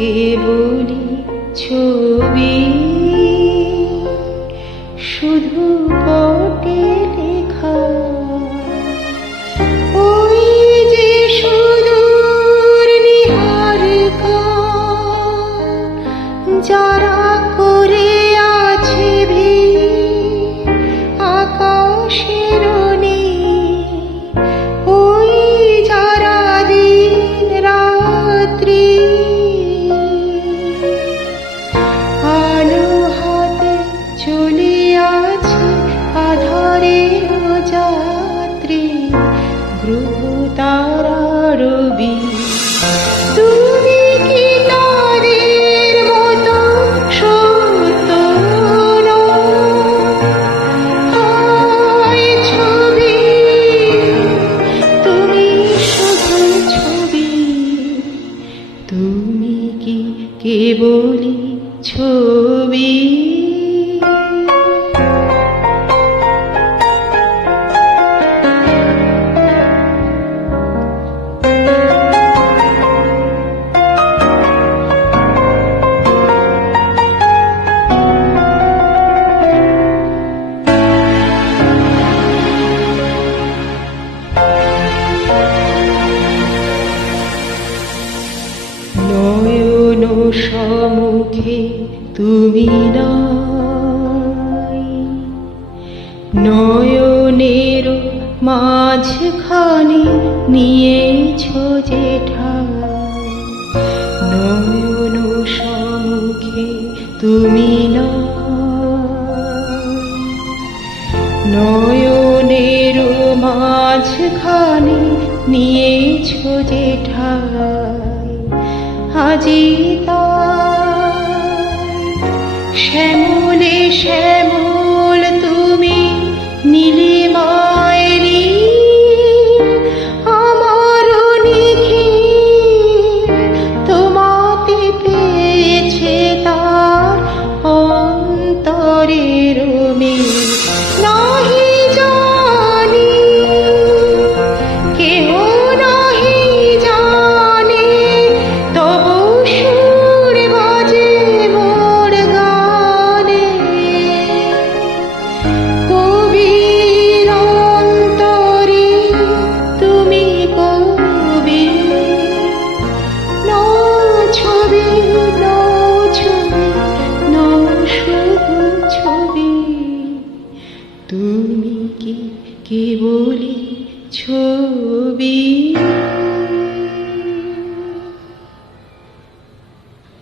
কেবলই ছবি। শুধু পটে লেখা। ওই যে সুদূর নিহারিকা যারা করে আছে ভিড় আকাশের ওই যারা দিন রাত্রি আধারের যাত্রী গ্রহ তারা রবি তুমি কি তাদের মতো ছবি, তুমি শুধু ছবি। তুমি কি কেবলই ছবি? সম্মুখে তুমি নয়নের মাঝখানে নিয়েছ যে নয়ন সম্মুখে তুমি নয়নের মাঝখানে নিয়েছ যে ঠাই শ্যামলে শ্যামল কি ছবি?